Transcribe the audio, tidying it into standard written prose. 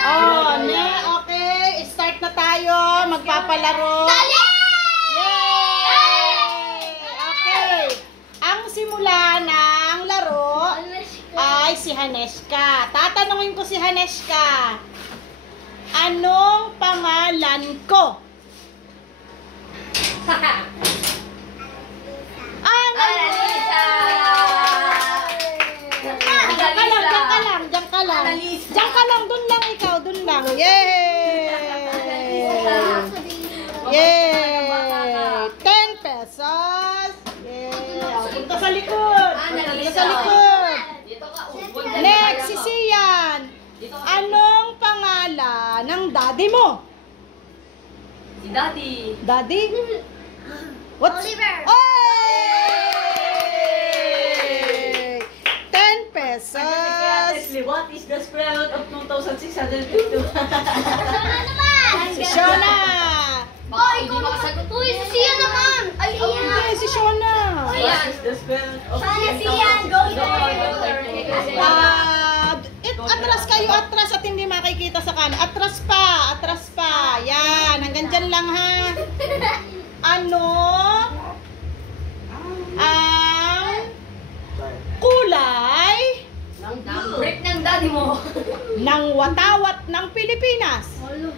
Oh, okay. Start na tayo. Magpapalaro. Yay! Okay. Ang simula ng laro ay si Haneska. Tatanungin ko si Haneska. Anong pangalan ko? Diyan ka lang, dun lang ikaw, dun lang. Yay! Yay! 10 pesos. Yay! Punta sa likod. Punta sa likod. Next, si Sian. Anong pangalan ng daddy mo? Si Daddy. Daddy? What's... Oliver. Oy! 10 pesos. What is the square root of 2,651? Si Shona. Boy, ikaw nakasagot. Uy, si Sian naman. Ay, Hindi, si Shona. What is the square root of Sian, go Atras kayo, atras at hindi makikita sa kanan. Atras pa. Yan, hanggang dyan lang ha. Ano ang kulay Break ng daddy mo. ng watawat ng Pilipinas? Hello.